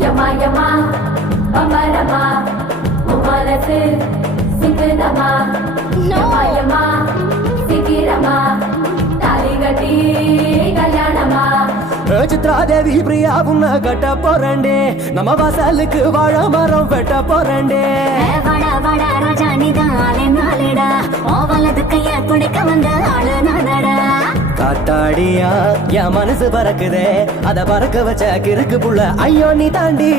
Yama yama, bamba rama, mumalasu, sikudama. Yama yama, sikirama, taligati kalyanama. Chitradevi Priya உன்ன கட்ட போறண்டே நம்ம வாசலுக்கு வாழ மரம் வெட்ட போறண்டே வடா வடா ராஜா நிதானே நாளடா ஓவலது கைய பிடிக்க வந்த ஆளு நானடா காத்தாடியா என் மனசு பறக்குதே அத பறக்க வச்ச கிறுக்கு புள்ள ஐயோ நீ தாண்டி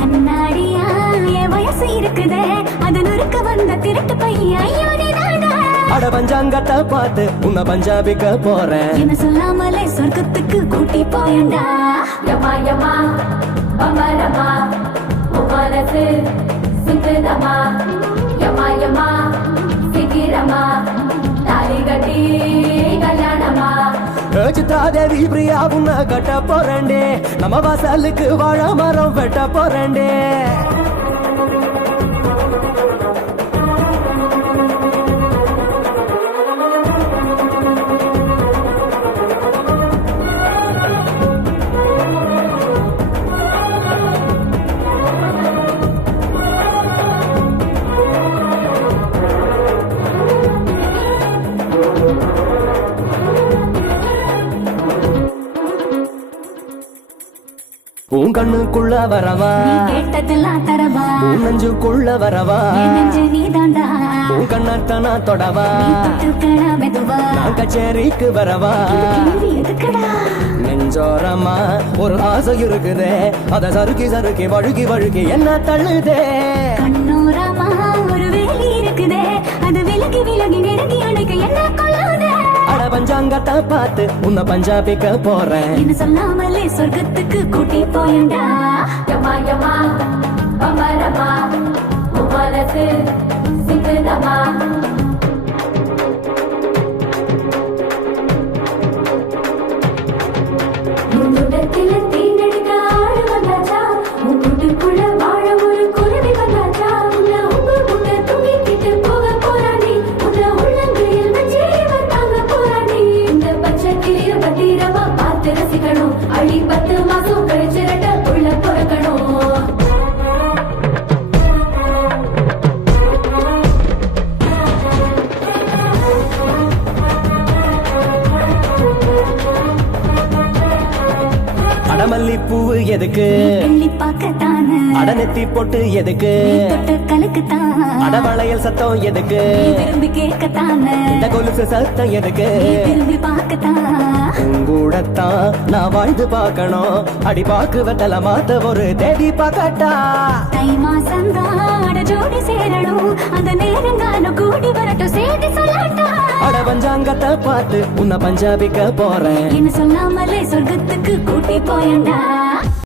கண்ணாடியா என் வயசு இருக்குதே அது நுறுக்க வந்த திருட்டு பையன் ஐயோ நீ தாண்டா அட பஞ்சாங்கத்தை பார்த்து உன்னை பஞ்சாபிக்க போறேன் என்ன சொல்லாமலே சொர்க்கத்துக்கு கூட்டி போயண்டா Yama yama, bamba rama, mumalasu, sikudama. Yama yama, sikirama, taligati kalyanama. Chitradevi Priya உன்ன கட்ட போறண்டே நம்ம வாசலுக்கு வாழ மரம் வெட்ட போறண்டே உன் கண்ணுக்குள்ள வரவா கேட்டதெல்லாம் தரவா உன் நெஞ்சுக்குள்ள வரவா நெஞ்சு நீ தாண்டா உன் கண்ணத்தனா தொடவா தொட்டுக்கடா மெதுவா நான் கச்சேரிக்கு வரவா கேள்வி எதுக்குடா நெஞ்சோரமா ஒரு ஆசை இருக்குதே அத சறுக்கி சறுக்கி வழுகி வழுகி என்ன தள்ளுதே கண்ணோரமா ஒரு வேலி இருக்குதே அது விலகி விலகி நெருங்கி அணைக்க என்ன கொள்ளுதே அட பஞ்சாங்கத்தை பார்த்து உன்னை பஞ்சாபிக்க போறேன் என்ன சொல்லாமலே சொர்க்கத்துக்கு கூட்டி போயண்டா Yama yama, bamba rama, mumalasu, sikudama. முன்னுடத்தில தீண்டெடுக்க ஆடு வந்தாச்சா உன் கூட்டுக்குள்ள வாழ ஒரு குருவி வந்தாச்சா உன்னை உங்க முட்டை தூக்கிக்கிட்டு போக போறாண்டி உன்னை உள்ளங்கையில் வச்சு இவன் தாங்க போறாண்டி இந்த பச்சை கிளிய பத்திரமா பார்த்து ரசிக்கணும் அடி 10 மாசம் கழிச்சு ரெட்ட உள்ள பிறக்கணும் அடமல்லி பூவு எதுக்கு எள்ளி பார்க்கத்தானே அடநெத்தி பொட்டு எதுக்கு தொட்டு கலக்குத்தான் அடவளையல் சத்தம் எதுக்கு திரும்பி கேட்கத்தானே இந்த கொலுசு சத்தம் எதுக்கு திரும்பி பார்க்கத்தான் உங்கூடத்தான் நான் வாழ்ந்து பார்க்கணும் அடி பாக்கு வெத்தல மாத்த ஒரு தேடி பார்க்கட்டா தை மாசந்தான் ஜோடி சேரணும் அந்த நேரங்காலம் கூடி வரட்டும் சேர்த்து சொல்லட்டா அட பஞ்சாங்கத்தை பார்த்து உன்னை பஞ்சாபிக்க போறேன் என்ன சொல்லாமலே சொர்க்கத்துக்கு கூட்டி போயண்டா